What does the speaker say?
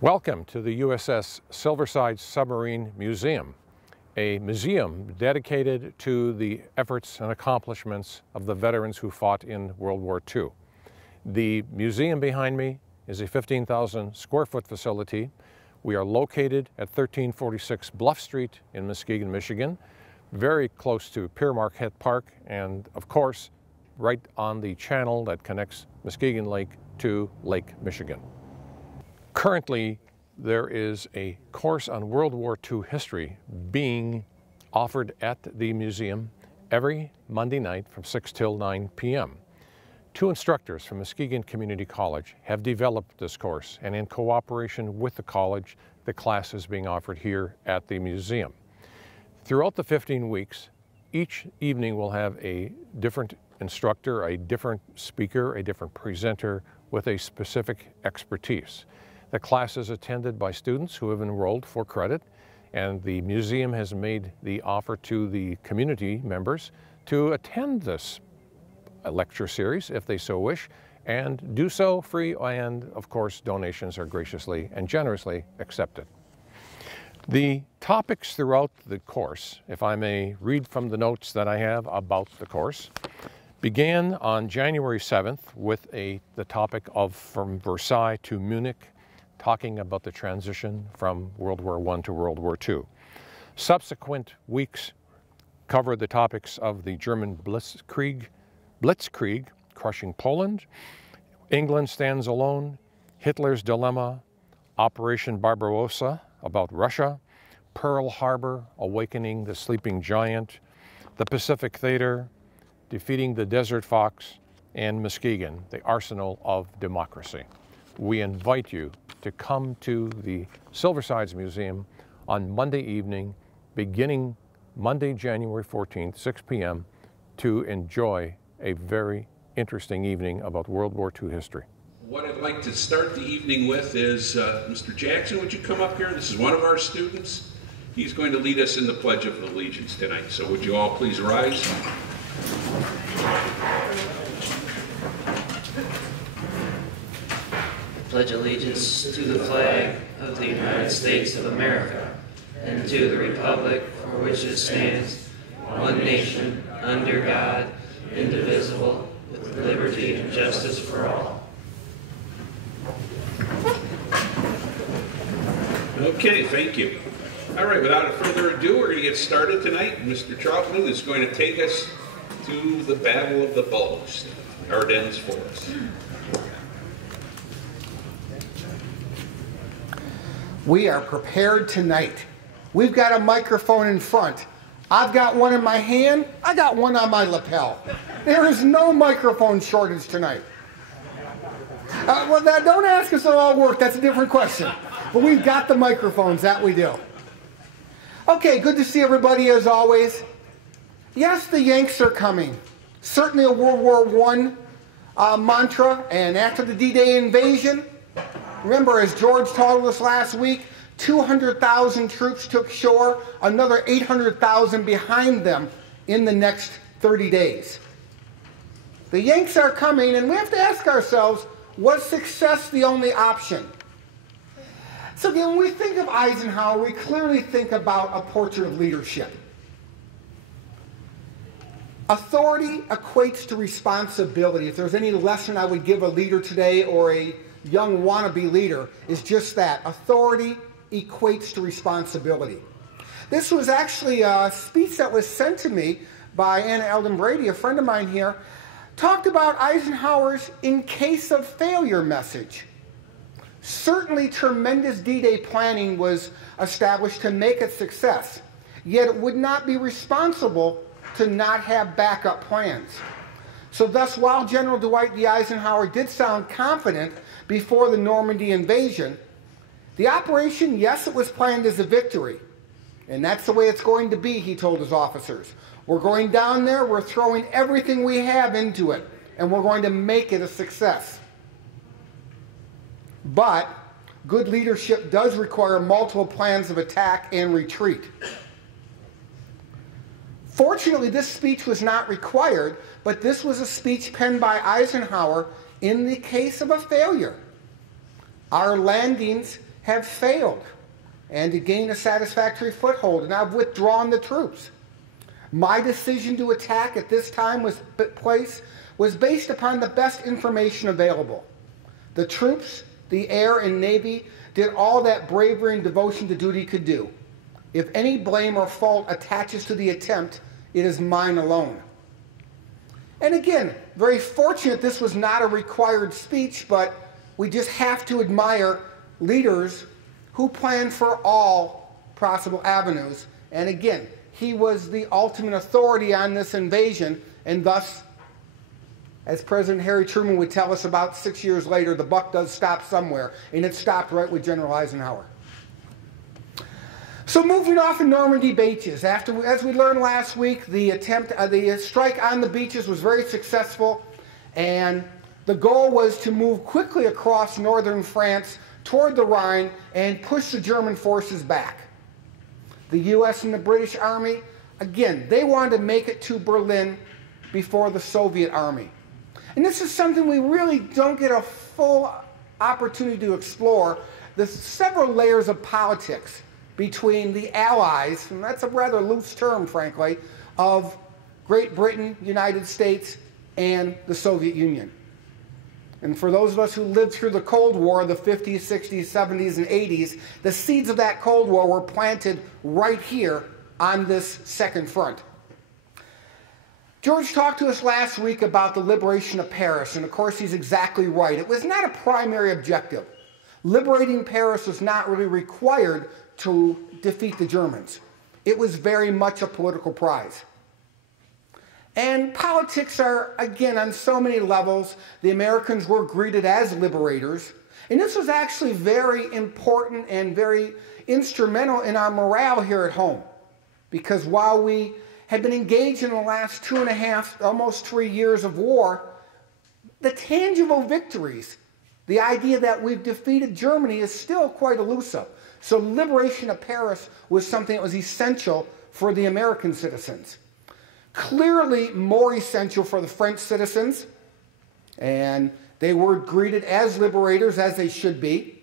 Welcome to the USS Silverside Submarine Museum, a museum dedicated to the efforts and accomplishments of the veterans who fought in World War II. The museum behind me is a 15,000 square foot facility. We are located at 1346 Bluff Street in Muskegon, Michigan, very close to Pier Marquette Park, and of course, right on the channel that connects Muskegon Lake to Lake Michigan. Currently, there is a course on World War II history being offered at the museum every Monday night from 6 till 9 p.m. Two instructors from Muskegon Community College have developed this course, and in cooperation with the college, the class is being offered here at the museum. Throughout the 15 weeks, each evening will have a different instructor, a different speaker, a different presenter with a specific expertise. The class is attended by students who have enrolled for credit, and the museum has made the offer to the community members to attend this lecture series if they so wish, and do so free, and of course donations are graciously and generously accepted. The topics throughout the course, if I may read from the notes that I have about the course, began on January 7th with the topic of From Versailles to Munich, talking about the transition from World War I to World War II. Subsequent weeks covered the topics of the German Blitzkrieg, crushing Poland, England stands alone, Hitler's dilemma, Operation Barbarossa about Russia, Pearl Harbor, awakening the sleeping giant, the Pacific Theater, defeating the Desert Fox, and Muskegon, the arsenal of democracy. We invite you to come to the Silverside Museum on Monday evening, beginning Monday, January 14th, 6 p.m., to enjoy a very interesting evening about World War II history. What I'd like to start the evening with is, Mr. Jackson, would you come up here? This is one of our students. He's going to lead us in the Pledge of Allegiance tonight. So would you all please rise? Pledge allegiance to the flag of the United States of America and to the republic for which it stands, one nation, under God, indivisible, with liberty and justice for all. Okay, thank you. All right, without further ado, we're going to get started tonight. Mr. Troutman is going to take us to the Battle of the Bulge, Ardennes for us. We are prepared tonight. We've got a microphone in front. I've got one in my hand. I got one on my lapel. There is no microphone shortage tonight. Don't ask us if it'll all work. That's a different question. But we've got the microphones. That we do. Okay, good to see everybody as always. Yes, the Yanks are coming. Certainly a World War I mantra. And after the D-Day invasion, remember, as George told us last week, 200,000 troops took shore, another 800,000 behind them in the next 30 days. The Yanks are coming, and we have to ask ourselves, was success the only option? So again, when we think of Eisenhower, we clearly think about a portrait of leadership. Authority equates to responsibility. If there's any lesson I would give a leader today or a young wannabe leader is just that. Authority equates to responsibility. This was actually a speech that was sent to me by Anna Eldon Brady, a friend of mine here, talked about Eisenhower's in case of failure message. Certainly tremendous D-Day planning was established to make it success, yet it would not be responsible to not have backup plans. So thus, while General Dwight D. Eisenhower did sound confident before the Normandy invasion, the operation, yes, it was planned as a victory. And that's the way it's going to be, he told his officers. We're going down there, we're throwing everything we have into it, and we're going to make it a success. But good leadership does require multiple plans of attack and retreat. Fortunately, this speech was not required, but this was a speech penned by Eisenhower in the case of a failure. Our landings have failed, and to gain a satisfactory foothold, and I've withdrawn the troops. My decision to attack at this time was based upon the best information available. The troops, the air and navy, did all that bravery and devotion to duty could do. If any blame or fault attaches to the attempt, it is mine alone. And again, very fortunate this was not a required speech, but we just have to admire leaders who plan for all possible avenues. And again, he was the ultimate authority on this invasion, and thus, as President Harry Truman would tell us about 6 years later, the buck does stop somewhere, and it stopped right with General Eisenhower. So moving off of Normandy beaches, as we learned last week, the strike on the beaches was very successful, and the goal was to move quickly across northern France toward the Rhine and push the German forces back. The U.S. and the British Army, again, they wanted to make it to Berlin before the Soviet Army. And this is something we really don't get a full opportunity to explore. There's several layers of politics between the Allies, and that's a rather loose term, frankly, of Great Britain, United States, and the Soviet Union. And for those of us who lived through the Cold War, the 50s, 60s, 70s, and 80s, the seeds of that Cold War were planted right here on this second front. George talked to us last week about the liberation of Paris, and of course he's exactly right. It was not a primary objective. Liberating Paris was not really required to defeat the Germans. It was very much a political prize. And politics are, again, on so many levels. The Americans were greeted as liberators. And this was actually very important and very instrumental in our morale here at home. Because while we had been engaged in the last 2.5, almost 3 years of war, the tangible victories, the idea that we've defeated Germany, is still quite elusive. So liberation of Paris was something that was essential for the American citizens. Clearly more essential for the French citizens, and they were greeted as liberators, as they should be.